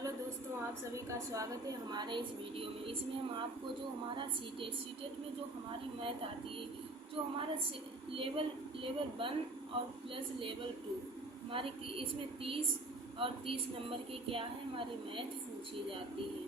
Hello दोस्तों, आप सभी का स्वागत है हमारे इस वीडियो में। इसमें हम आपको जो हमारा सीटेट में जो हमारी मैथ आती है, जो हमारा लेवल 1 और प्लस लेवल 2 हमारी इसमें 30 और 30 नंबर की क्या है हमारी मैथ पूछी जाती है।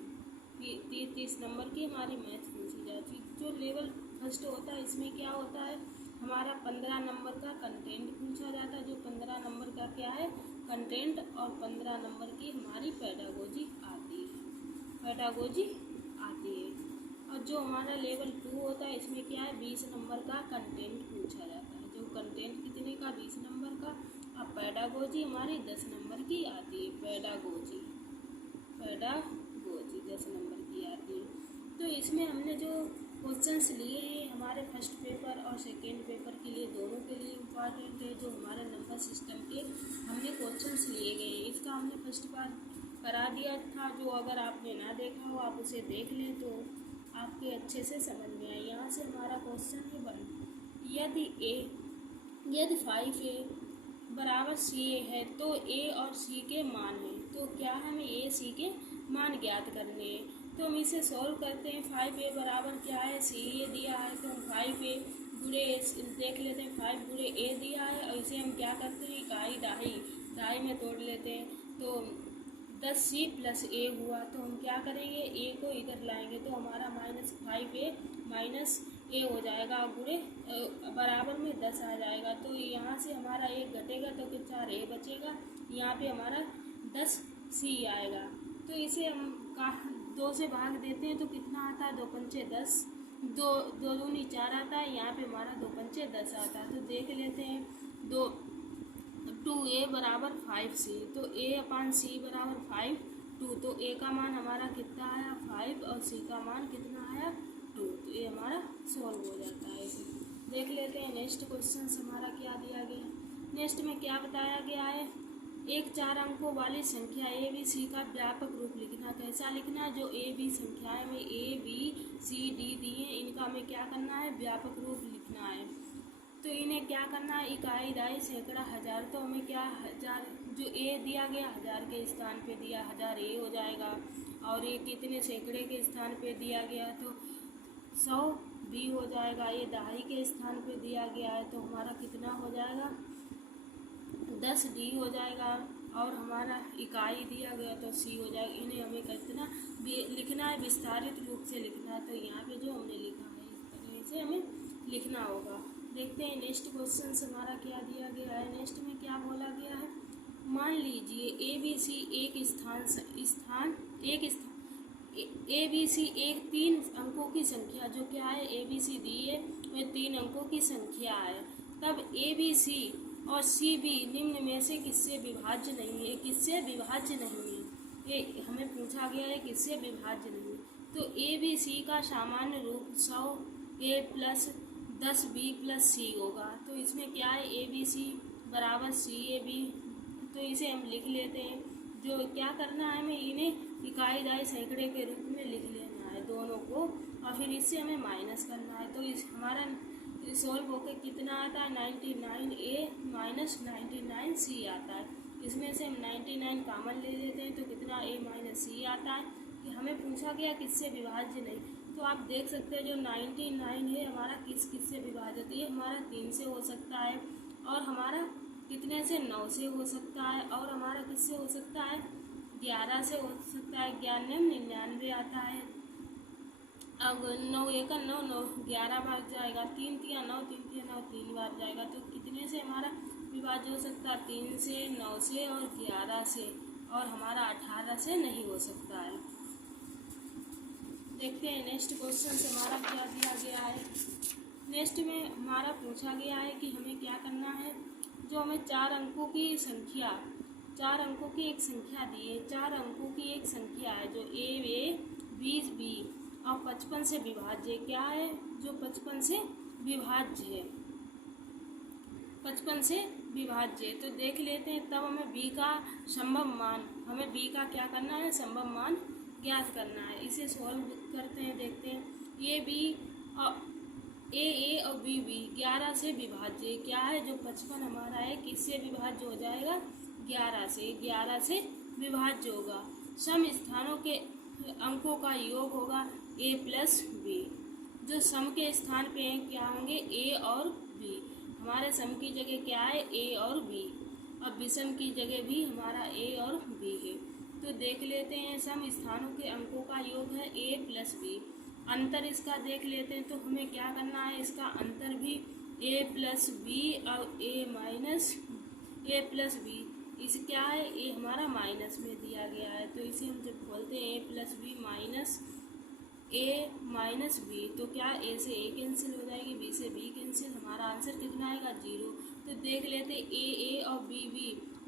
30 नंबर की हमारी मैथ पूछी जाती है। जो लेवल फर्स्ट होता है इसमें क्या होता है, हमारा 15 नंबर का कंटेंट पूछा जाता है। जो 15 नंबर का क्या है कंटेंट, और 15 नंबर की हमारी पेडागोजी आती है। और जो हमारा लेवल 2 होता है इसमें क्या है 20 नंबर का कंटेंट पूछा जाता है। जो कंटेंट कितने का 20 नंबर का। अब पेडागोजी हमारी 10 नंबर की आती है। पेडागोजी 10 नंबर की आती है। तो इसमें हमने जो क्वेश्चंस लिए हैं हमारे फर्स्ट पेपर और सेकेंड पेपर के लिए, दोनों के लिए इम्पॉर्टेंट है। जो हमारे नंबर सिस्टम के हमने क्वेश्चंस लिए गए हैं, इसका हमने फर्स्ट बार करा दिया था। जो अगर आपने ना देखा हो आप उसे देख लें तो आपके अच्छे से समझ में आए। यहाँ से हमारा क्वेश्चन है 1, यदि 5a बराबर ca है तो a और c के मान हैं। तो क्या हमें a c के मान ज्ञात करने हैं। तो हम इसे सॉल्व करते हैं। 5a बराबर क्या है, ca दिया है तो हम 5a गुणे देख लेते हैं। 5 गुणे a दिया है और इसे हम क्या करते हैं इकाई दहाई में तोड़ लेते हैं। तो 10c प्लस a हुआ। तो हम क्या करेंगे a को इधर लाएंगे तो हमारा -5a माइनस a हो जाएगा, गुणे बराबर में 10 आ जाएगा। तो यहाँ से हमारा 1 घटेगा तो 4 a बचेगा। यहाँ पे हमारा 10c आएगा। तो इसे हम 2 से भाग देते हैं तो कितना आता है 2 पंचे 10, 2 दूनी 4 आता है। यहाँ पे हमारा 2 पंचे 10 आता है। तो देख लेते हैं 2a बराबर 5c। तो a/c बराबर 5 2। तो a का मान हमारा कितना आया 5 और c का मान कितना आया 2। तो ये हमारा सॉल्व हो जाता है। इसे देख लेते हैं नेक्स्ट क्वेश्चन हमारा क्या दिया गया। नेक्स्ट में क्या बताया गया है, एक 4 अंकों वाली संख्या ए बी सी का व्यापक रूप लिखना। कैसा लिखना है, जो ए बी संख्याएं में ए बी सी डी दिए इनका हमें क्या करना है व्यापक रूप लिखना है। तो इन्हें क्या करना है इकाई दहाई सैकड़ा हजार। तो हमें क्या 1000 जो ए दिया गया 1000 के स्थान पे दिया 1000 ए हो जाएगा। और ये कितने सैकड़े के स्थान पे दिया गया तो 100 बी हो जाएगा। ये दहाई के स्थान पे दिया गया है तो हमारा कितना हो जाएगा 10 डी हो जाएगा। और हमारा इकाई दिया गया तो सी हो जाएगा। इन्हें हमें कितना लिखना है विस्तारित रूप से लिखना है। तो यहाँ पे जो हमने लिखा है इस तरह से हमें लिखना होगा। देखते हैं नेक्स्ट क्वेश्चन हमारा क्या दिया गया है। नेक्स्ट में क्या बोला गया है, मान लीजिए A B C A B C एक 3 अंकों की संख्या, जो क्या है ए बी सी दी है वह 3 अंकों की संख्या है। तब ए बी सी और सी बी निम्न में से किससे विभाज्य नहीं है। किससे विभाज्य नहीं है, ये हमें पूछा गया है किससे विभाज्य नहीं है। तो ए बी सी का सामान्य रूप 100 ए प्लस 10 बी प्लस सी होगा। तो इसमें क्या है ए बी सी बराबर सी ए बी। तो इसे हम लिख लेते हैं। जो क्या करना है हमें इन्हें इकाई दहाई सैकड़े के रूप में लिख लेना है दोनों को, और फिर इससे हमें माइनस करना है। तो इस हमारा सोल्व होकर कितना आता है 99a माइनस 99c आता है। इसमें से हम 99 कॉमन ले लेते हैं तो कितना a माइनस c आता है। कि हमें पूछा गया किससे विभाज्य नहीं। तो आप देख सकते हैं जो 99 है हमारा किस से विभाजित, ये हमारा 3 से हो सकता है, और हमारा कितने से 9 से हो सकता है, और हमारा किससे हो सकता है 11 से हो सकता है। 11 99 आता है। अब 9 1 9 9 11 बार जाएगा, 3 3 9 3 3 9 3 बार जाएगा। तो कितने से हमारा विभाज्य हो सकता है 3 से 9 से और 11 से, और हमारा 18 से नहीं हो सकता है। देखते हैं नेक्स्ट क्वेश्चन से हमारा क्या दिया गया है। नेक्स्ट में हमारा पूछा गया है कि हमें क्या करना है, जो हमें 4 अंकों की संख्या 4 अंकों की एक संख्या दी है। 4 अंकों की एक संख्या है जो ए बी बी और 55 से विभाज्य क्या है, जो 55 से विभाज्य है। 55 से विभाज्य तो देख लेते हैं। तब हमें बी का संभव मान, हमें बी का क्या करना है संभव मान ज्ञात करना है। इसे सॉल्व करते हैं। देखते हैं ये बी और ए और बी 11 से विभाज्य क्या है, जो 55 हमारा है किससे विभाज्य हो जाएगा 11 से। 11 से विभाज्य होगा। सम स्थानों के अंकों का योग होगा a प्लस b। जो सम के स्थान पे हैं क्या होंगे a और b। हमारे सम की जगह क्या है a और b, और विषम की जगह भी हमारा a और b है। तो देख लेते हैं सम स्थानों के अंकों का योग है a प्लस b। अंतर इसका देख लेते हैं, तो हमें क्या करना है, इसका अंतर भी a प्लस बी और a minus a plus B, इस क्या है ये हमारा माइनस में दिया गया है, तो इसे हम जब खोलते हैं a plus B minus a minus B, तो क्या a से a कैंसिल हो जाएगी, b से b कैंसिल, हमारा आंसर कितना आएगा 0। तो देख लेते a और b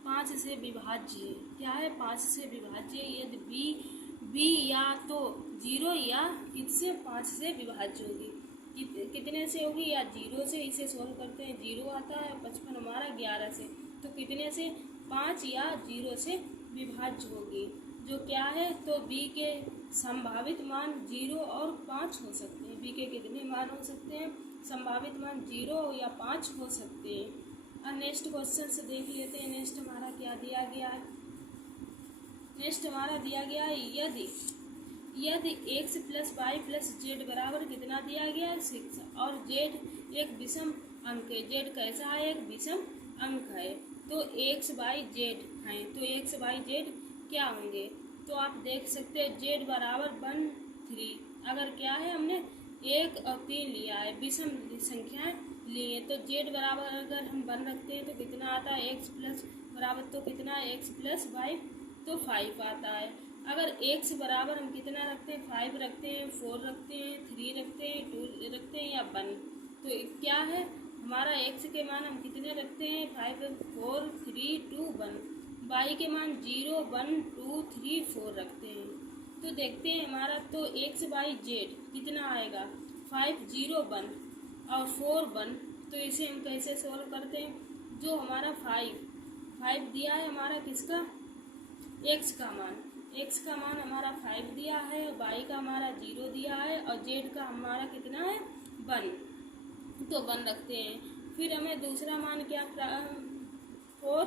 5 से विभाज्य है, क्या है 5 से विभाज्य है। यदि b या तो 0 या किससे 5 से विभाज्य होगी, कितने से होगी, या 0 से। इसे सोल्व करते हैं, 0 आता है 55 हमारा 11 से, तो कितने से 5 या 0 से विभाज्य होगी, जो क्या है तो b के संभावित मान 0 और 5 हो सकते हैं। b के कितने मान हो सकते हैं, संभावित मान 0 या 5 हो सकते हैं। और नेक्स्ट क्वेश्चन से देख लेते हैं, नेक्स्ट हमारा क्या दिया गया है। नेक्स्ट हमारा दिया गया है यदि x plus Y plus Z बराबर कितना दिया गया है 6, और जेड एक विषम अंक है। जेड कैसा है, एक विषम अंक है, तो एक्स वाई जेड है, तो एक्स वाई जेड क्या होंगे, तो आप देख सकते हैं जेड बराबर 1 3। अगर क्या है हमने 1 और 3 लिया है, विषम संख्याएं ली है, तो जेड बराबर अगर हम 1 रखते हैं तो कितना आता है एक्स प्लस बराबर तो कितना एक्स प्लस वाई तो 5 आता है। अगर x बराबर हम कितना रखते हैं 5 रखते हैं, 4 रखते हैं, 3 रखते हैं, 2 रखते हैं या 1, तो क्या है हमारा x के मान हम कितने रखते हैं 5 4 3 2 1, y के मान 0 1 2 3 4 रखते हैं। तो देखते हैं हमारा तो x y z कितना आएगा 5 0 1 और 4 1, तो इसे हम कैसे सोल्व करते हैं, जो हमारा 5 दिया है हमारा किसका x का मान हमारा 5 दिया है, y का हमारा 0 दिया है, और z का हमारा कितना है 1, तो 1 रखते हैं। फिर हमें दूसरा मान क्या 4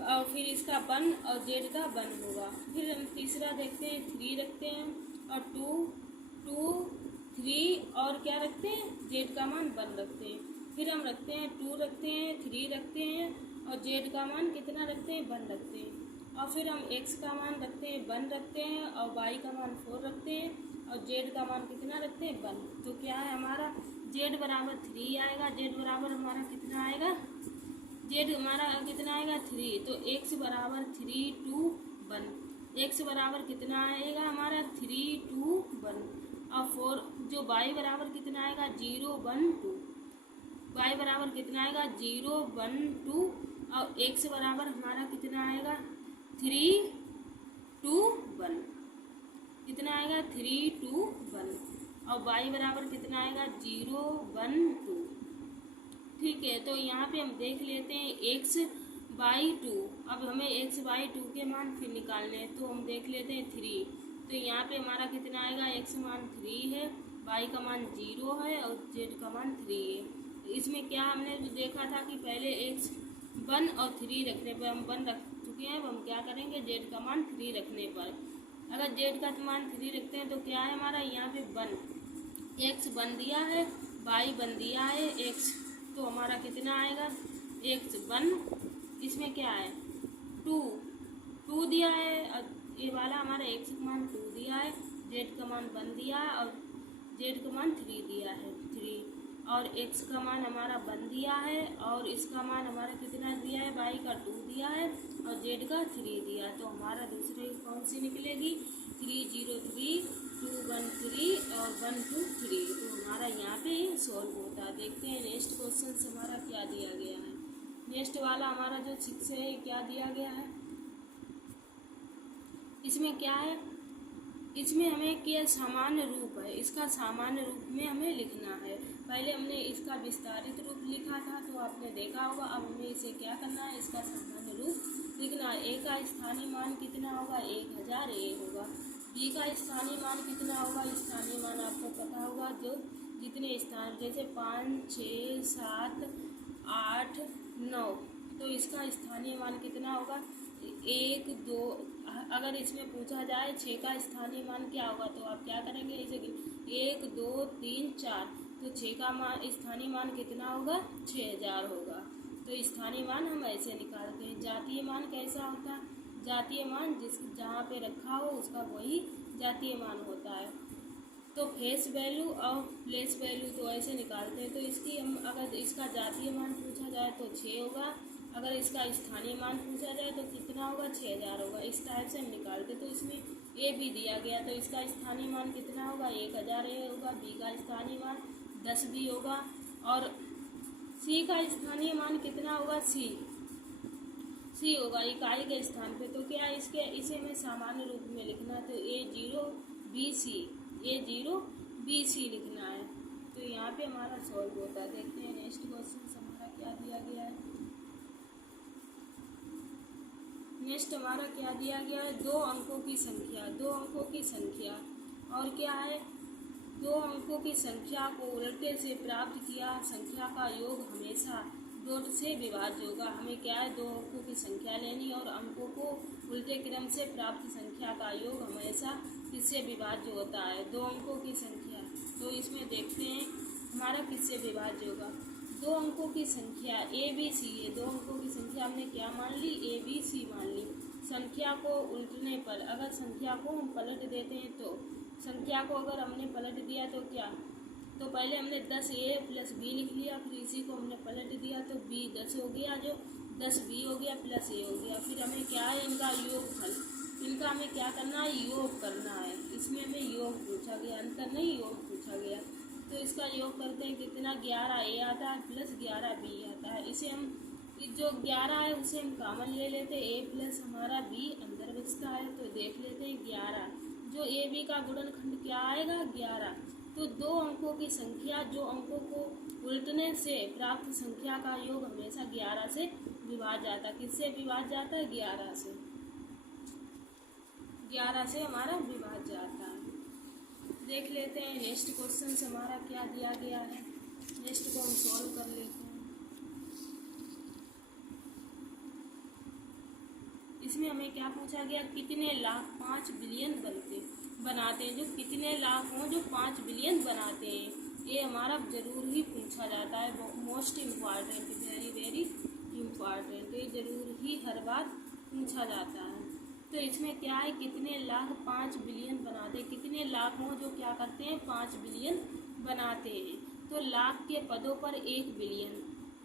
और फिर इसका 1 और z का 1 होगा। फिर हम तीसरा देखते हैं 3 रखते हैं, और 2 3 और क्या रखते हैं z का मान 1 रखते हैं। फिर हम रखते हैं 2 रखते हैं, 3 रखते हैं, और z का मान कितना रखते हैं 1 रखते हैं। और फिर हम x का मान रखते हैं 1 रखते हैं, और y का मान 4 रखते हैं, और z का मान कितना रखते हैं 1, तो क्या है हमारा z बराबर 3 आएगा। z बराबर हमारा कितना आएगा, z हमारा कितना आएगा 3, तो x बराबर 3 2 1, x बराबर कितना आएगा हमारा 3 2 1, और 4 जो y बराबर कितना आएगा 0 1 2, y बराबर कितना आएगा 0 1 2, और x बराबर हमारा कितना आएगा 3 2 1, कितना आएगा 3 2 1, और y बराबर कितना आएगा 0 1 2। ठीक है, तो यहाँ पे हम देख लेते हैं x बाई 2। अब हमें x बाई 2 के मान फिर निकालने हैं, तो हम देख लेते हैं 3, तो यहाँ पे हमारा कितना आएगा x मान 3 है, y का मान 0 है, और z का मान 3 है। इसमें क्या हमने देखा था कि पहले x 1 और 3 रखने पर हम 1 रख चुके हैं, अब हम क्या करेंगे z का मान 3 रखने पर, अगर z का मान 3 रखते हैं तो क्या है हमारा यहाँ पे 1, x 1 दिया है, y 1 दिया है x, तो हमारा कितना आएगा x 1, इसमें क्या है 2 दिया है, और ये वाला हमारा x का मान 2 दिया है, z का मान 1 दिया है, और z का मान 3 दिया है 3, और x का मान हमारा 1 दिया है, और इसका मान हमारा कितना दिया है y का 2 दिया है, और z का 3 दिया है। तो हमारा दूसरे कौन सी निकलेगी 3 0 3 2 1 3 और 1 2 3, तो हमारा यहाँ पे सॉल्व होता है। देखते हैं नेक्स्ट क्वेश्चन से हमारा क्या दिया गया है। नेक्स्ट वाला हमारा जो 6 है क्या दिया गया है, इसमें क्या है, इसमें हमें क्या सामान्य रूप है, इसका सामान्य रूप में हमें लिखना है। पहले हमने इसका विस्तारित रूप लिखा था तो आपने देखा होगा, अब हमें इसे क्या करना है, इसका सामान्य रूप लिखना है। ए का स्थानीय मान कितना होगा 1001 होगा, बी का स्थानीय मान कितना होगा, स्थानीय मान आपको पता होगा जो जितने स्थान जैसे 5 6 7 8 9, तो इसका स्थानीय मान कितना होगा 1 2, अगर इसमें पूछा जाए 6 का स्थानीय मान क्या होगा तो आप क्या करेंगे, इसे 1 2 3 4, तो 6 का मान स्थानीय मान कितना होगा, 6000 होगा। तो स्थानीय मान हम ऐसे निकालते हैं। जातीय मान कैसा होता है, जातीय मान जहाँ पे रखा हो उसका वही जातीय मान होता है। तो फेस वैल्यू और प्लेस वैल्यू तो ऐसे निकालते हैं। तो इसकी हम अगर इसका जातीय मान पूछा जाए तो 6 होगा, अगर इसका स्थानीय मान पूछा जाए तो कितना होगा, 6000 होगा। इस टाइप से हम निकालते। तो इसमें ए भी दिया गया तो इसका स्थानीय मान कितना होगा, 1000 ए होगा। बी का स्थानीय मान 10 बी होगा। और सी का स्थानीय मान कितना होगा, सी होगा इकाई के स्थान पे। तो क्या इसे हमें सामान्य रूप में लिखना, तो A0 BC, A0 BC लिखना है। तो यहाँ पे हमारा सॉल्व होता है। देखते हैं नेक्स्ट क्वेश्चन हमारा क्या दिया गया है। नेक्स्ट हमारा क्या दिया गया है, 2 अंकों की संख्या, 2 अंकों की संख्या। और क्या है, 2 अंकों की संख्या को उल्टे से प्राप्त किया संख्या का योग हमेशा डॉट से विभाज्य होगा। हमें क्या है, 2 अंकों की संख्या लेनी और अंकों को उल्टे क्रम से प्राप्त संख्या का योग हमेशा किससे विभाज्य होता है, 2 अंकों की संख्या। तो इसमें देखते हैं हमारा किससे विभाज्य होगा। 2 अंकों की संख्या ABC है। 2 अंकों की संख्या हमने क्या मान ली, ABC मान ली। संख्या को उल्टने पर, अगर संख्या को हम पलट देते हैं तो संख्या को अगर हमने पलट दिया तो क्या, तो पहले हमने 10A + B लिख लिया, फिर इसी को हमने पलट दिया तो B 10 हो गया, जो 10B हो गया प्लस A हो गया। फिर हमें क्या है, इनका योगफल, इनका हमें क्या करना है, योग करना है। इसमें हमें योग पूछा गया, अंतर नहीं योग पूछा गया। तो इसका योग करते हैं कितना, 11A आता है प्लस 11B आता है। इसे हम जो 11 है उसे हम कॉमन ले लेते हैं, A प्लस हमारा B अंदर बचता है। तो देख लेते हैं 11, जो AB का गुणनखंड क्या आएगा, 11। तो 2 अंकों की संख्या, जो अंकों को उल्टने से प्राप्त संख्या का योग हमेशा 11 से विभाज्य जाता है। किससे विभाज्य जाता है, 11 से, 11 से हमारा विभाज्य आता है। देख लेते हैं नेक्स्ट क्वेश्चन से हमारा क्या दिया गया है। नेक्स्ट को हम सॉल्व कर लेते हैं। इसमें हमें क्या पूछा गया, कितने लाख 5 बिलियन बनाते हैं, जो कितने लाख हों जो 5 बिलियन बनाते हैं। ये हमारा जरूर ही पूछा जाता है, most important, very very important, ये जरूर ही हर बार पूछा जाता है। तो इसमें क्या है, कितने लाख 5 बिलियन बनाते हैं, कितने लाख हों जो क्या करते हैं, 5 बिलियन बनाते हैं। तो लाख के पदों पर 1 बिलियन,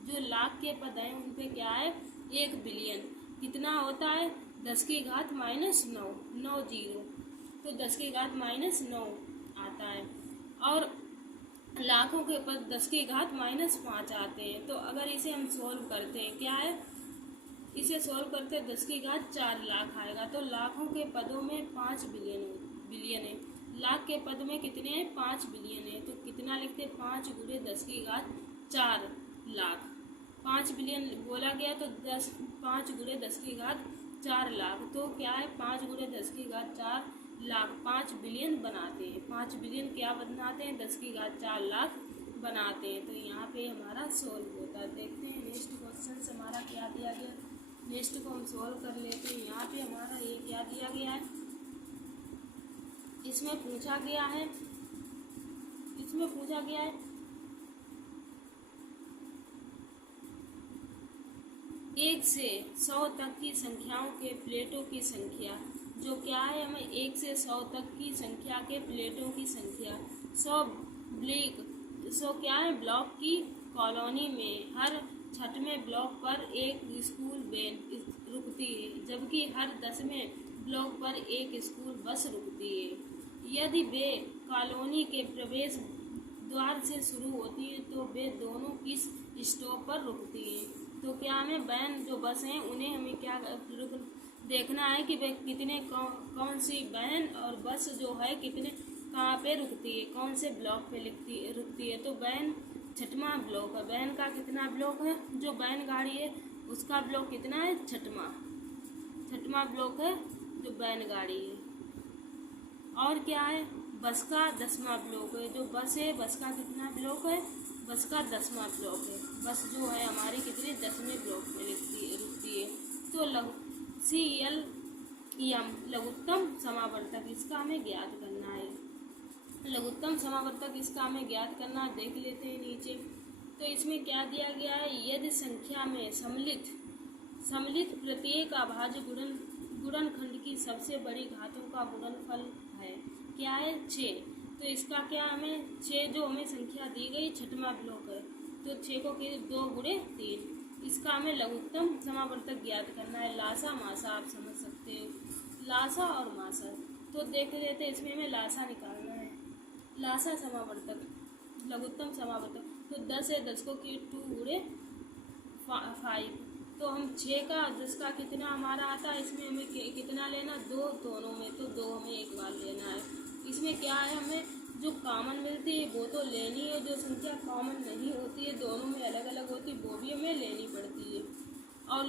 जो लाख के पद हैं उन पे क्या है, 1 बिलियन कितना होता है, 10 की घात -9, 9 जीरो, तो 10 की घात -9 आता है। और लाखों के पद 10 की घात -5 आते हैं। तो अगर इसे हम सोल्व करते हैं, क्या है, इसे सोल्व करते हैं 10 की घात 4 लाख आएगा। तो लाखों के पदों में 5 बिलियन है, लाख के पद में कितने हैं, 5 बिलियन है। तो कितना लिखते हैं, 5 गुणे 10 की घात 4 लाख। 5 बिलियन बोला गया तो 5 गुणे 10 की घात 4 लाख। तो क्या है, 5 गुणे 10 की घात 4 लाख 5 बिलियन बनाते हैं। 5 बिलियन क्या बनाते हैं, 10 की घात 4 लाख बनाते हैं। तो यहाँ पे हमारा सोल्व होता है। देखते हैं नेक्स्ट क्वेश्चन से हमारा क्या दिया गया। नेक्स्ट को हम सोल्व कर लेते हैं। यहाँ पे हमारा ये क्या दिया गया है, इसमें पूछा गया है 1 से 100 तक की संख्याओं के प्लेटों की संख्या, जो क्या है, हमें 1 से 100 तक की संख्या के प्लेटों की संख्या। 100 क्या है, ब्लॉक की कॉलोनी में हर 6वें ब्लॉक पर एक स्कूल वैन रुकती है, जबकि हर 10वें ब्लॉक पर एक स्कूल बस रुकती है। यदि वे कॉलोनी के प्रवेश द्वार से शुरू होती है तो वे दोनों किस स्टॉप पर रुकती हैं। तो क्या हमें वैन जो बस हैं उन्हें हमें क्या देखना है कि वे कितने कौन सी वैन और बस जो है कितने कहाँ पे रुकती है, कौन से ब्लॉक पे रुकती है। तो वैन 6वां ब्लॉक है, वैन का कितना ब्लॉक है, जो वैन गाड़ी है उसका ब्लॉक कितना है, 6वां ब्लॉक है जो वैन गाड़ी है। और क्या है, बस का 10वां ब्लॉक है, जो बस है बस का कितना ब्लॉक है, बस का 10वां ब्लॉक है। बस जो है हमारी कितने 10वें ब्लॉक में रुकती है। तो LCM लघुत्तम समावर्तक, इसका हमें ज्ञात करना है। लघुत्तम समावर्तक इसका हमें ज्ञात करना, देख लेते हैं नीचे। तो इसमें क्या दिया गया है, यदि संख्या में सम्मिलित प्रत्येक अभाज्य गुणनखंड की सबसे बड़ी घातों का गुणनफल है, क्या है 6। तो इसका क्या हमें 6 जो हमें संख्या दी गई छठवां ब्लॉक है, तो 6 को 2 गुणे 3, इसका हमें लघुत्तम समावर्तक ज्ञात करना है। लासा मासा आप समझ सकते हो, लासा और मासा। तो देख लेते इसमें हमें लासा निकालना है। लासा समावर्तक लघुत्तम समावर्तक, तो 10 है, 10 को 2 गुणे 5, तो हम 6 का 10 का कितना हमारा आता है, इसमें हमें कितना लेना 2 दोनों में, तो 2 हमें एक बार लेना है। इसमें क्या है, हमें जो कॉमन मिलती है वो तो लेनी है, जो संख्या कॉमन नहीं होती है दोनों में अलग अलग होती है वो भी हमें लेनी पड़ती है। और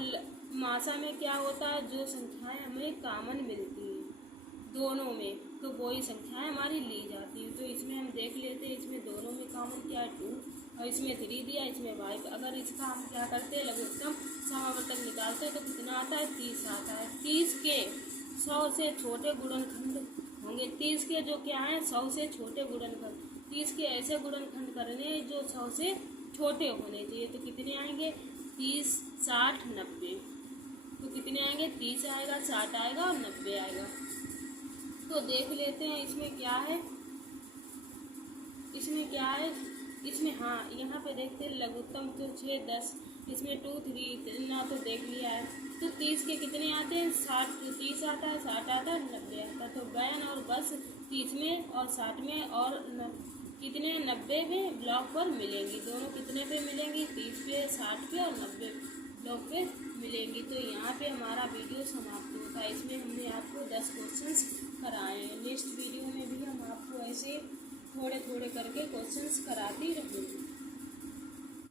मासा में क्या होता है, जो संख्याएं हमें कॉमन मिलती हैं दोनों में, तो वही संख्याएं हमारी ली जाती हैं। तो इसमें हम देख लेते हैं, इसमें दोनों में कॉमन क्या है 2, और इसमें 3 दिया, इसमें 5। अगर इसका हम क्या करते हैं, लघुत्तम समावर्तक निकालते हैं तो कितना आता है 30 आता है। 30 के 100 से छोटे गुणनखंड होंगे, 30 के जो क्या है 100 से छोटे गुणनखंड, 30 के ऐसे गुणनखंड करने जो 100 से छोटे होने चाहिए, तो कितने आएंगे 30, 60, 90। तो कितने आएंगे 30 आएगा, 60 आएगा और 90 आएगा। तो देख लेते हैं इसमें क्या है, इसमें हाँ यहाँ पे देखते हैं लघुत्तम, तो 6, 10, इसमें 2, 3 इतना तो देख लिया है। तो 30 के कितने आते हैं 60, 30 आता है, 60 आता है, 90 आता है। तो बैन और बस 30 में और 60 में और कितने 90 में ब्लॉक पर मिलेंगी, दोनों कितने पे मिलेंगी 30 पे, 60 पे और 90 ब्लॉक पे मिलेंगी। तो यहाँ पे हमारा वीडियो समाप्त होता है। इसमें हमने आपको 10 क्वेश्चंस कराए हैं। नेक्स्ट वीडियो में भी हम आपको ऐसे थोड़े थोड़े करके क्वेश्चंस कराती रहूँगी।